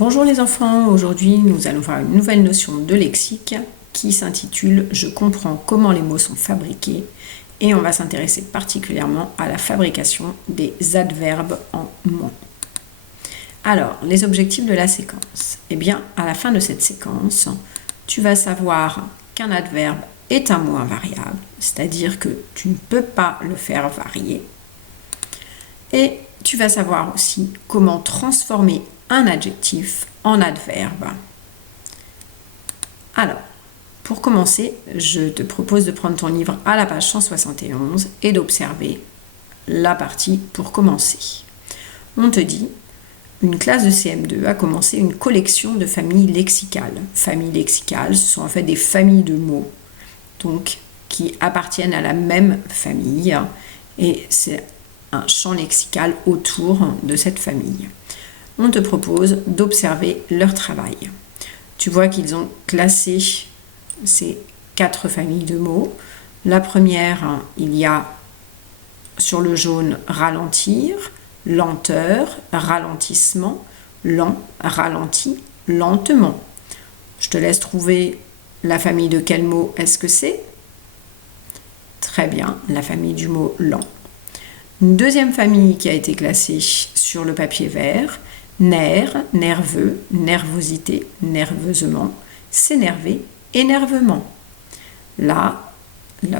Bonjour les enfants, aujourd'hui nous allons voir une nouvelle notion de lexique qui s'intitule « Je comprends comment les mots sont fabriqués » et on va s'intéresser particulièrement à la fabrication des adverbes en mots. Alors, les objectifs de la séquence. Eh bien, à la fin de cette séquence, tu vas savoir qu'un adverbe est un mot invariable, c'est-à-dire que tu ne peux pas le faire varier. Et tu vas savoir aussi comment transformer un adjectif en adverbe. Alors, pour commencer, je te propose de prendre ton livre à la page 171 et d'observer la partie pour commencer. On te dit, une classe de CM2 a commencé une collection de familles lexicales. Familles lexicales, ce sont en fait des familles de mots, donc qui appartiennent à la même famille, et c'est un champ lexical autour de cette famille. On te propose d'observer leur travail. Tu vois qu'ils ont classé ces 4 familles de mots. La première, il y a sur le jaune ralentir, lenteur, ralentissement, lent, ralenti, lentement. Je te laisse trouver la famille de quel mot est-ce que c'est? Très bien, la famille du mot lent. Une deuxième famille qui a été classée sur le papier vert, nerf, nerveux, nervosité, nerveusement, s'énerver, énervement. Là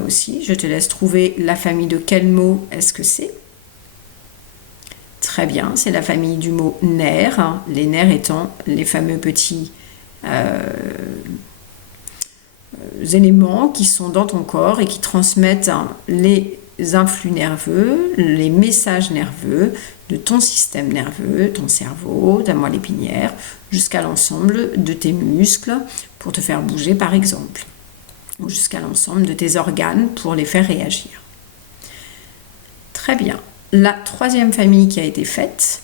aussi, je te laisse trouver la famille de quel mot est-ce que c'est? Très bien, c'est la famille du mot nerf, les nerfs étant les fameux petits éléments qui sont dans ton corps et qui transmettent les influx nerveux, les messages nerveux de ton système nerveux, ton cerveau, ta moelle épinière, jusqu'à l'ensemble de tes muscles pour te faire bouger par exemple, ou jusqu'à l'ensemble de tes organes pour les faire réagir. Très bien. La troisième famille qui a été faite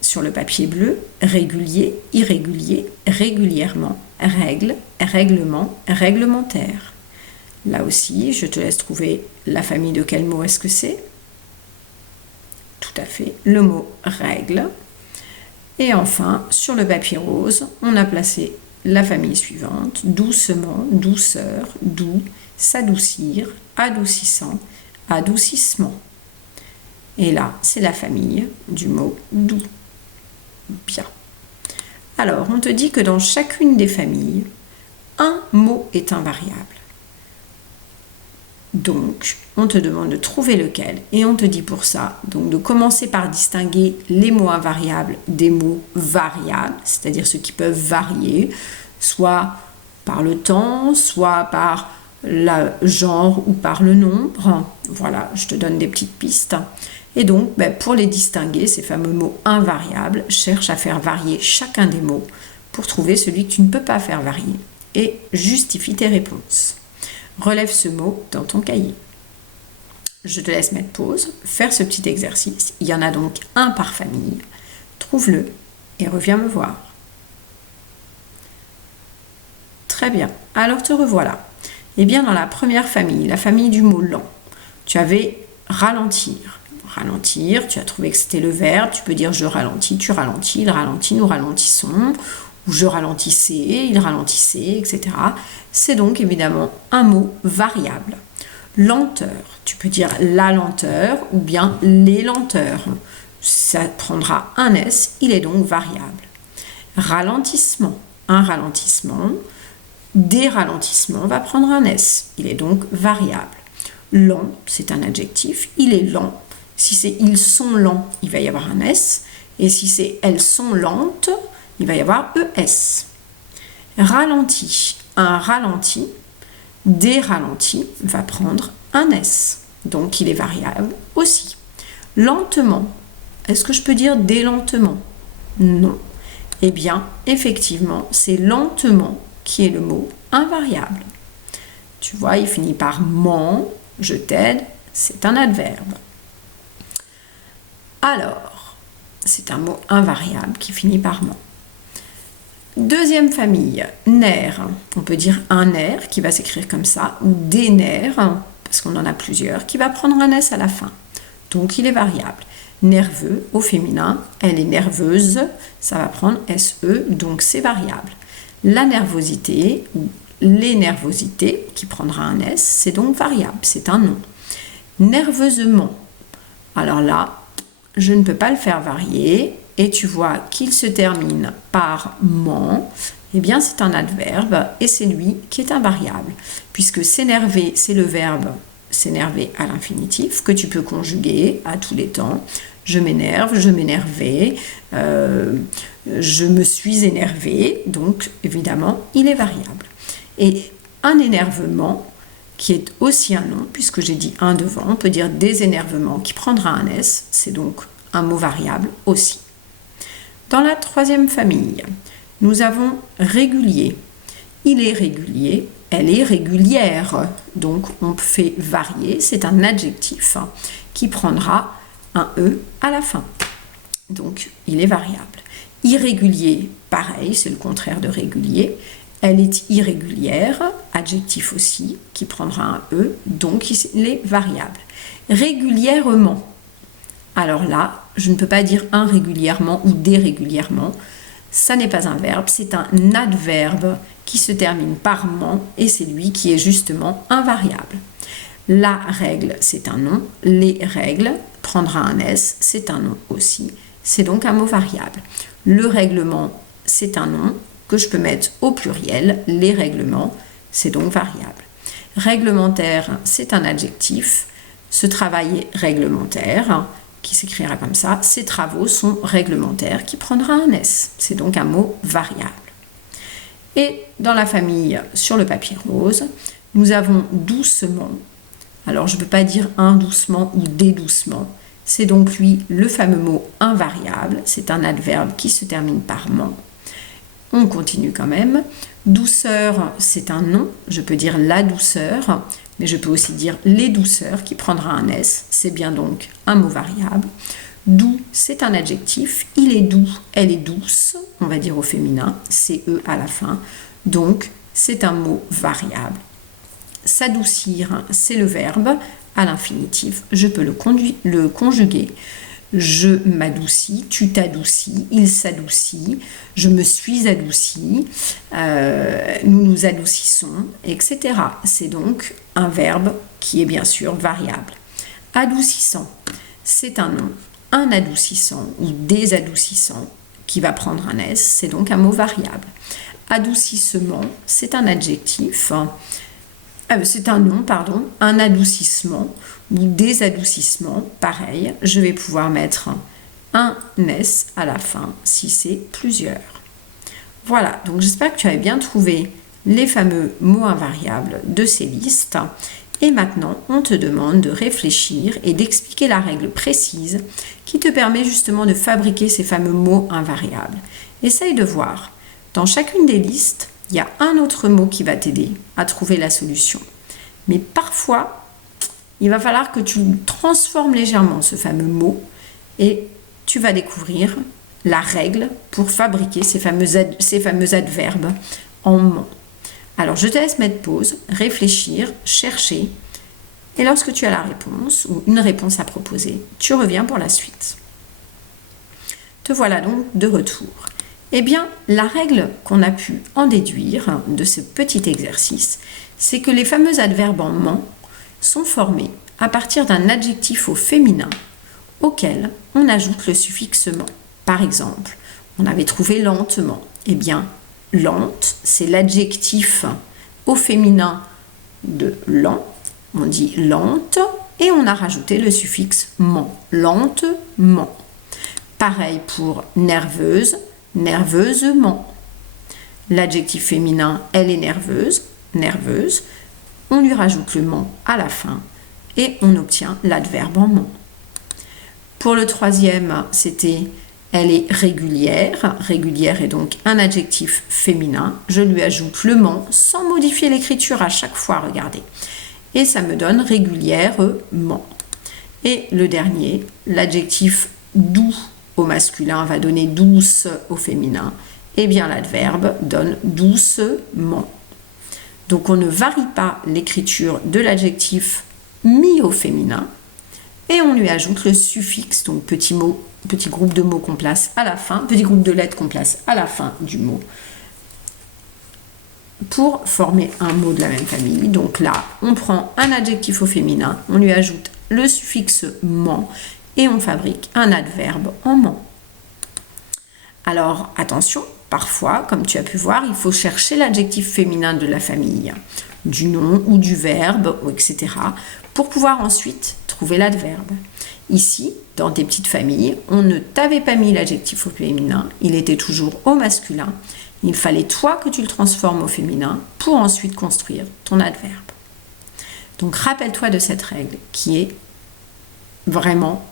sur le papier bleu, régulier, irrégulier, régulièrement, règle, règlement, réglementaire. Là aussi, je te laisse trouver la famille de quel mot est-ce que c'est? Tout à fait, le mot règle. Et enfin, sur le papier rose, on a placé la famille suivante, doucement, douceur, doux, s'adoucir, adoucissant, adoucissement. Et là, c'est la famille du mot doux. Bien. Alors, on te dit que dans chacune des familles, un mot est invariable. Donc, on te demande de trouver lequel et on te dit pour ça donc de commencer par distinguer les mots invariables des mots variables, c'est-à-dire ceux qui peuvent varier, soit par le temps, soit par le genre ou par le nombre. Voilà, je te donne des petites pistes. Et donc, pour les distinguer, ces fameux mots invariables, cherche à faire varier chacun des mots pour trouver celui que tu ne peux pas faire varier et justifie tes réponses. Relève ce mot dans ton cahier. Je te laisse mettre pause, faire ce petit exercice. Il y en a donc un par famille. Trouve-le et reviens me voir. Très bien. Alors te revoilà. Eh bien, dans la première famille, la famille du mot lent, tu avais ralentir. Ralentir, tu as trouvé que c'était le verbe. Tu peux dire je ralentis, tu ralentis, il ralentit, nous ralentissons. Ou je ralentissais, il ralentissait, etc. C'est donc évidemment un mot variable. Lenteur, tu peux dire la lenteur ou bien les lenteurs. Ça prendra un S, il est donc variable. Ralentissement, un ralentissement. Des ralentissements va prendre un S, il est donc variable. Lent, c'est un adjectif, il est lent. Si c'est ils sont lents, il va y avoir un S. Et si c'est elles sont lentes, il va y avoir ES. Ralenti, un ralenti, des ralentis va prendre un S. Donc il est variable aussi. Lentement, est-ce que je peux dire des lentement? Non. Eh bien, effectivement, c'est lentement qui est le mot invariable. Tu vois, il finit par ment, je t'aide, c'est un adverbe. Alors, c'est un mot invariable qui finit par ment. Deuxième famille, nerf. On peut dire un nerf qui va s'écrire comme ça, ou des nerfs, parce qu'on en a plusieurs, qui va prendre un S à la fin. Donc il est variable. Nerveux au féminin, elle est nerveuse, ça va prendre SE, donc c'est variable. La nervosité ou les nervosités, qui prendra un S, c'est donc variable, c'est un nom. Nerveusement, alors là, je ne peux pas le faire varier, et tu vois qu'il se termine par ment, eh bien c'est un adverbe, et c'est lui qui est invariable, puisque s'énerver, c'est le verbe s'énerver à l'infinitif, que tu peux conjuguer à tous les temps. Je m'énerve, je m'énervais, je me suis énervé, donc évidemment, il est variable. Et un énervement, qui est aussi un nom, puisque j'ai dit un devant, on peut dire désénervement, qui prendra un S, c'est donc un mot variable aussi. Dans la troisième famille, nous avons régulier. Il est régulier, elle est régulière, donc on fait varier, c'est un adjectif qui prendra un E à la fin. Donc, il est variable. Irrégulier, pareil, c'est le contraire de régulier. Elle est irrégulière, adjectif aussi, qui prendra un E, donc il est variable. Régulièrement. Alors là, je ne peux pas dire irrégulièrement ou dérégulièrement. Ça n'est pas un verbe, c'est un adverbe qui se termine par ment et c'est lui qui est justement invariable. La règle, c'est un nom. Les règles prendra un S, c'est un nom aussi. C'est donc un mot variable. Le règlement, c'est un nom que je peux mettre au pluriel. Les règlements, c'est donc variable. Réglementaire, c'est un adjectif. Ce travail est réglementaire, qui s'écrira comme ça. Ces travaux sont réglementaires, qui prendra un S. C'est donc un mot variable. Et dans la famille sur le papier rose, nous avons doucement. Alors, je ne peux pas dire indoucement ou dédoucement. C'est donc lui le fameux mot invariable. C'est un adverbe qui se termine par ment. On continue quand même. Douceur, c'est un nom. Je peux dire la douceur, mais je peux aussi dire les douceurs qui prendra un S. C'est bien donc un mot variable. Doux, c'est un adjectif. Il est doux, elle est douce. On va dire au féminin, CE à la fin. Donc, c'est un mot variable. S'adoucir, c'est le verbe à l'infinitif. Je peux le conjuguer. Je m'adoucis, tu t'adoucis, il s'adoucit, je me suis adouci, nous nous adoucissons, etc. C'est donc un verbe qui est bien sûr variable. Adoucissant, c'est un nom. Un adoucissant ou des adoucissants qui va prendre un S, c'est donc un mot variable. Adoucissement, c'est un adjectif. C'est un nom, pardon, un adoucissement ou des adoucissements, pareil, je vais pouvoir mettre un S à la fin si c'est plusieurs. Voilà, donc j'espère que tu as bien trouvé les fameux mots invariables de ces listes. Et maintenant, on te demande de réfléchir et d'expliquer la règle précise qui te permet justement de fabriquer ces fameux mots invariables. Essaye de voir, dans chacune des listes, il y a un autre mot qui va t'aider à trouver la solution. Mais parfois, il va falloir que tu transformes légèrement ce fameux mot et tu vas découvrir la règle pour fabriquer ces fameux adverbes en ment. Alors, je te laisse mettre pause, réfléchir, chercher. Et lorsque tu as la réponse ou une réponse à proposer, tu reviens pour la suite. Te voilà donc de retour. Eh bien, la règle qu'on a pu en déduire de ce petit exercice, c'est que les fameux adverbes en ment sont formés à partir d'un adjectif au féminin auquel on ajoute le suffixe ment. Par exemple, on avait trouvé lentement. Eh bien, lente, c'est l'adjectif au féminin de lent. On dit lente et on a rajouté le suffixe ment. Lentement. Pareil pour nerveuse. Nerveusement. L'adjectif féminin, elle est nerveuse, nerveuse. On lui rajoute le ment à la fin et on obtient l'adverbe en ment. Pour le troisième, c'était elle est régulière. Régulière est donc un adjectif féminin. Je lui ajoute le ment sans modifier l'écriture à chaque fois, regardez. Et ça me donne régulièrement. Et le dernier, l'adjectif doux au masculin va donner douce au féminin, et bien l'adverbe donne doucement. Donc on ne varie pas l'écriture de l'adjectif mis au féminin, et on lui ajoute le suffixe, donc petit mot, petit groupe de mots qu'on place à la fin, petit groupe de lettres qu'on place à la fin du mot pour former un mot de la même famille. Donc là, on prend un adjectif au féminin, on lui ajoute le suffixe ment et on fabrique un adverbe en ment. Alors attention, parfois, comme tu as pu voir, il faut chercher l'adjectif féminin de la famille, du nom ou du verbe, etc., pour pouvoir ensuite trouver l'adverbe. Ici, dans tes petites familles, on ne t'avait pas mis l'adjectif au féminin, il était toujours au masculin. Il fallait toi que tu le transformes au féminin pour ensuite construire ton adverbe. Donc rappelle-toi de cette règle qui est vraiment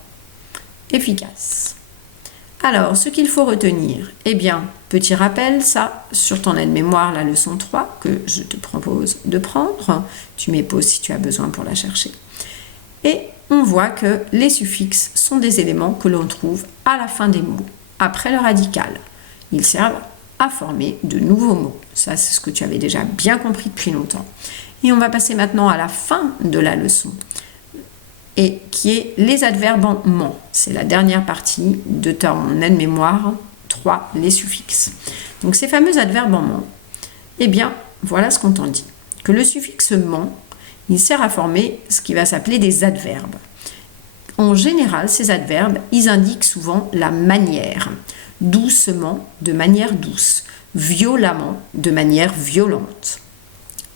efficace. Alors, ce qu'il faut retenir, eh bien, petit rappel, ça, sur ton aide-mémoire, la leçon 3, que je te propose de prendre. Tu mets pause si tu as besoin pour la chercher. Et on voit que les suffixes sont des éléments que l'on trouve à la fin des mots, après le radical. Ils servent à former de nouveaux mots. Ça, c'est ce que tu avais déjà bien compris depuis longtemps. Et on va passer maintenant à la fin de la leçon, et qui est les adverbes en ment. C'est la dernière partie de ton aide-mémoire 3, les suffixes. Donc ces fameux adverbes en ment, eh bien, voilà ce qu'on t'en dit. Que le suffixe ment, il sert à former ce qui va s'appeler des adverbes. En général, ces adverbes, ils indiquent souvent la manière. Doucement, de manière douce. Violemment, de manière violente.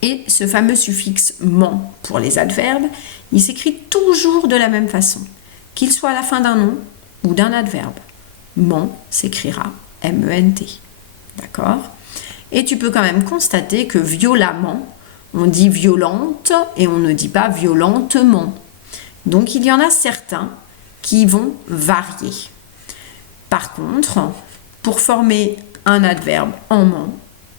Et ce fameux suffixe ment pour les adverbes, il s'écrit toujours de la même façon, qu'il soit à la fin d'un nom ou d'un adverbe. Ment s'écrira M-E-N-T. D'accord ? Et tu peux quand même constater que violemment, on dit violente et on ne dit pas violentement. Donc il y en a certains qui vont varier. Par contre, pour former un adverbe en ment,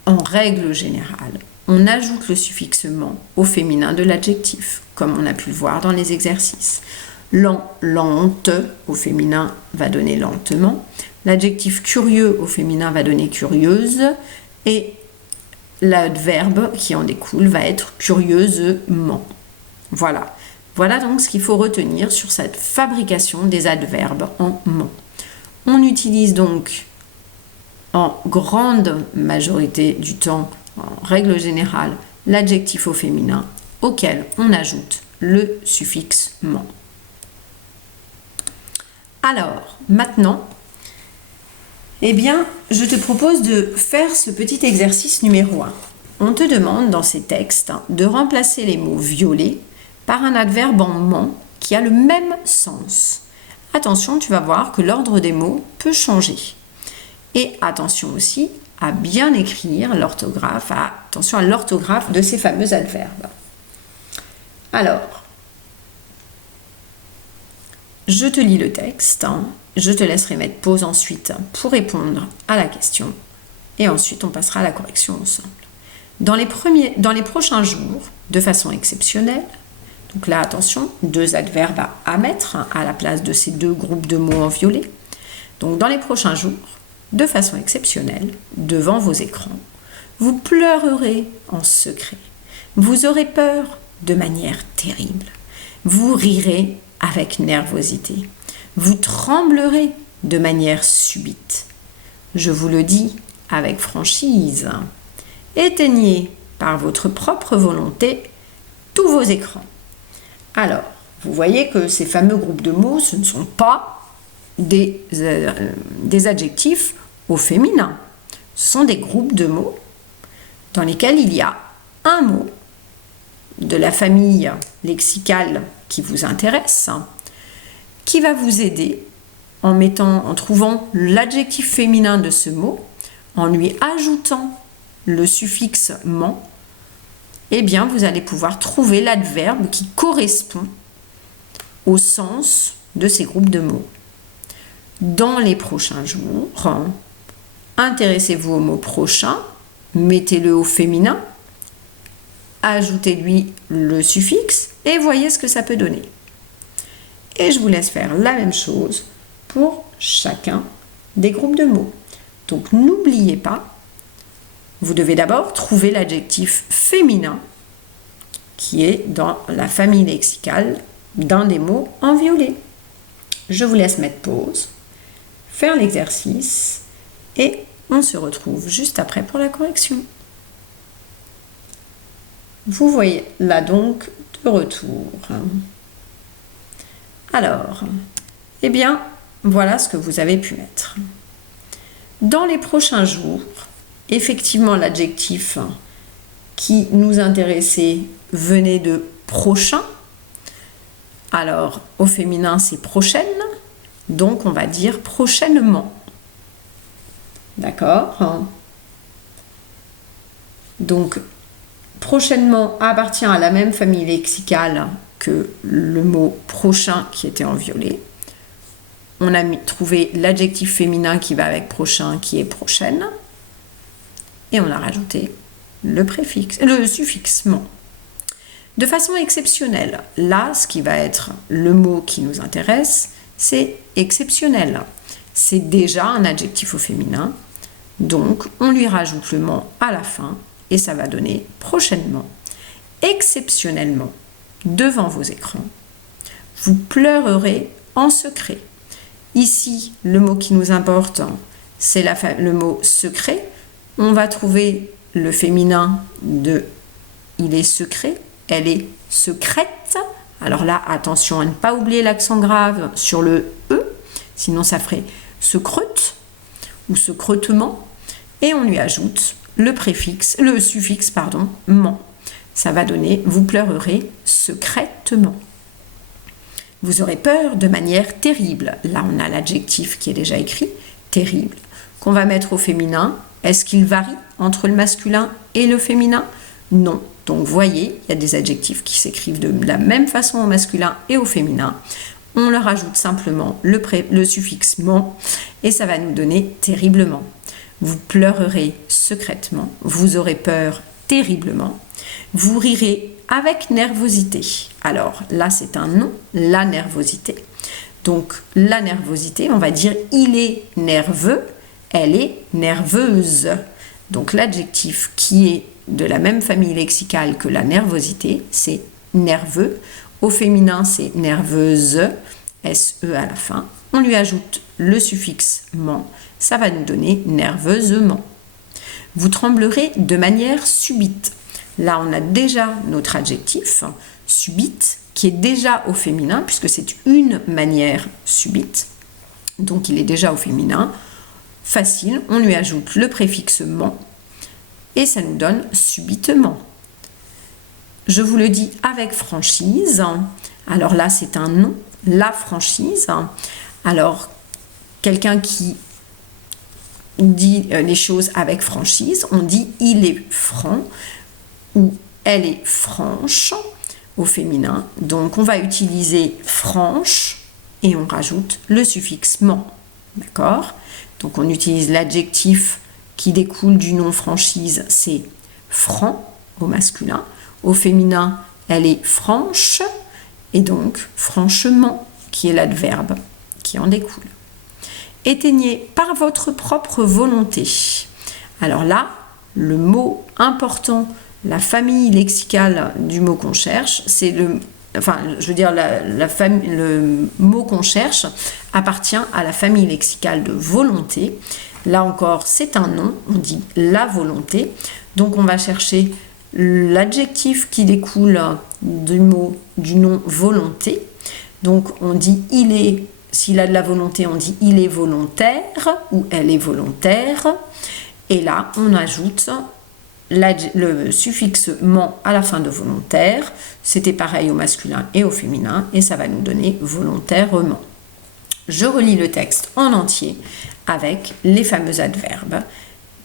en règle générale, on ajoute le suffixe ment au féminin de l'adjectif, comme on a pu le voir dans les exercices. Lent, lente, au féminin va donner lentement. L'adjectif curieux au féminin va donner curieuse. Et l'adverbe qui en découle va être curieusement. Voilà. Voilà donc ce qu'il faut retenir sur cette fabrication des adverbes en ment. On utilise donc en grande majorité du temps, en règle générale, l'adjectif au féminin auquel on ajoute le suffixe ment. Alors, maintenant, eh bien, je te propose de faire ce petit exercice numéro 1. On te demande dans ces textes de remplacer les mots violer par un adverbe en ment qui a le même sens. Attention, tu vas voir que l'ordre des mots peut changer. Et attention aussi à bien écrire l'orthographe, attention à l'orthographe de ces fameux adverbes. Alors, je te lis le texte, je te laisserai mettre pause ensuite pour répondre à la question et ensuite on passera à la correction ensemble. Dans les prochains jours, de façon exceptionnelle, donc là attention, 2 adverbes à mettre à la place de ces 2 groupes de mots en violet. Donc dans les prochains jours, de façon exceptionnelle, devant vos écrans, vous pleurerez en secret, vous aurez peur de manière terrible, vous rirez avec nervosité, vous tremblerez de manière subite. Je vous le dis avec franchise, éteignez par votre propre volonté tous vos écrans. Alors, vous voyez que ces fameux groupes de mots, ce ne sont pas des adjectifs au féminin. Ce sont des groupes de mots dans lesquels il y a un mot de la famille lexicale qui vous intéresse, qui va vous aider en trouvant l'adjectif féminin de ce mot, en lui ajoutant le suffixe ment, eh bien vous allez pouvoir trouver l'adverbe qui correspond au sens de ces groupes de mots. Dans les prochains jours, intéressez-vous au mot prochain, mettez-le au féminin, ajoutez-lui le suffixe et voyez ce que ça peut donner. Et je vous laisse faire la même chose pour chacun des groupes de mots. Donc n'oubliez pas, vous devez d'abord trouver l'adjectif féminin qui est dans la famille lexicale d'un des mots en violet. Je vous laisse mettre pause, faire l'exercice et on se retrouve juste après pour la correction. Vous voyez là donc de retour. Alors, eh bien, voilà ce que vous avez pu mettre. Dans les prochains jours, effectivement, l'adjectif qui nous intéressait venait de prochain. Alors, au féminin, c'est prochaine. Donc, on va dire prochainement. D'accord? Donc, prochainement appartient à la même famille lexicale que le mot prochain qui était en violet. On a trouvé l'adjectif féminin qui va avec prochain qui est prochaine. Et on a rajouté le suffixe ment. De façon exceptionnelle, là, ce qui va être le mot qui nous intéresse, c'est exceptionnel. C'est déjà un adjectif au féminin. Donc, on lui rajoute le ment à la fin et ça va donner prochainement. Exceptionnellement, devant vos écrans, vous pleurerez en secret. Ici, le mot qui nous importe, c'est le mot secret. On va trouver le féminin de il est secret, elle est secrète. Alors là, attention à ne pas oublier l'accent grave sur le E, sinon ça ferait secrète ou secrètement. Et on lui ajoute le suffixe ment. Ça va donner vous pleurerez secrètement. Vous aurez peur de manière terrible. Là, on a l'adjectif qui est déjà écrit, terrible, qu'on va mettre au féminin. Est-ce qu'il varie entre le masculin et le féminin? Non. Donc, vous voyez, il y a des adjectifs qui s'écrivent de la même façon au masculin et au féminin. On leur ajoute simplement le suffixe ment et ça va nous donner terriblement. Vous pleurerez secrètement, vous aurez peur terriblement, vous rirez avec nervosité. Alors là, c'est un nom, la nervosité. Donc la nervosité, on va dire il est nerveux, elle est nerveuse. Donc l'adjectif qui est de la même famille lexicale que la nervosité, c'est nerveux. Au féminin, c'est nerveuse, S-E à la fin. On lui ajoute le suffixe ment, ça va nous donner nerveusement. Vous tremblerez de manière subite. Là, on a déjà notre adjectif, subite, qui est déjà au féminin, puisque c'est une manière subite. Donc, il est déjà au féminin. Facile, on lui ajoute le préfixe ment, et ça nous donne subitement. Je vous le dis avec franchise. Alors là, c'est un nom, la franchise. Alors, quelqu'un qui dit les choses avec franchise, on dit il est franc ou elle est franche au féminin. Donc, on va utiliser franche et on rajoute le suffixe ment. D'accord? Donc, on utilise l'adjectif qui découle du nom franchise, c'est franc au masculin. Au féminin, elle est franche et donc franchement qui est l'adverbe qui en découle. Éteignez par votre propre volonté. Alors là, le mot important, la famille lexicale du mot qu'on cherche, c'est le mot qu'on cherche appartient à la famille lexicale de volonté. Là encore, c'est un nom, on dit la volonté. Donc on va chercher l'adjectif qui découle du nom volonté. Donc on dit il est, s'il a de la volonté, on dit il est volontaire ou elle est volontaire. Et là, on ajoute le suffixe ment à la fin de volontaire. C'était pareil au masculin et au féminin et ça va nous donner volontairement. Je relis le texte en entier avec les fameux adverbes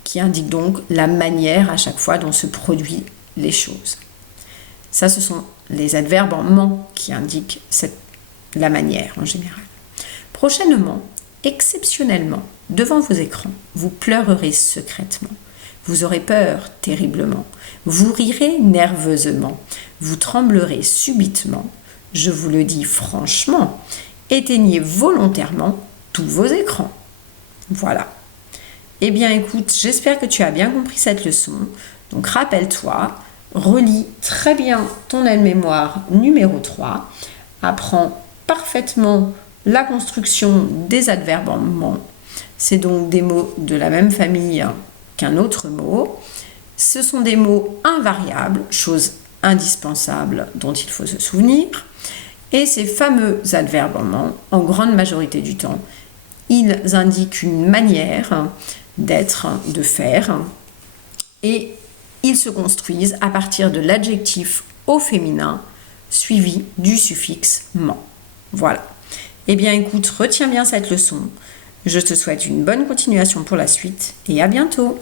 qui indiquent donc la manière à chaque fois dont se produisent les choses. Ça, ce sont les adverbes en ment qui indiquent la manière en général. Prochainement, exceptionnellement, devant vos écrans, vous pleurerez secrètement. Vous aurez peur terriblement. Vous rirez nerveusement. Vous tremblerez subitement. Je vous le dis franchement. Éteignez volontairement tous vos écrans. Voilà. Eh bien, écoute, j'espère que tu as bien compris cette leçon. Donc, rappelle-toi, relis très bien ton aide-mémoire numéro 3 apprend parfaitement la construction des adverbes en ment. C'est donc des mots de la même famille qu'un autre mot. Ce sont des mots invariables, chose indispensable dont il faut se souvenir. Et ces fameux adverbes en ment, en grande majorité du temps, ils indiquent une manière d'être, de faire, et ils se construisent à partir de l'adjectif au féminin suivi du suffixe ment. Voilà. Eh bien écoute, retiens bien cette leçon. Je te souhaite une bonne continuation pour la suite et à bientôt.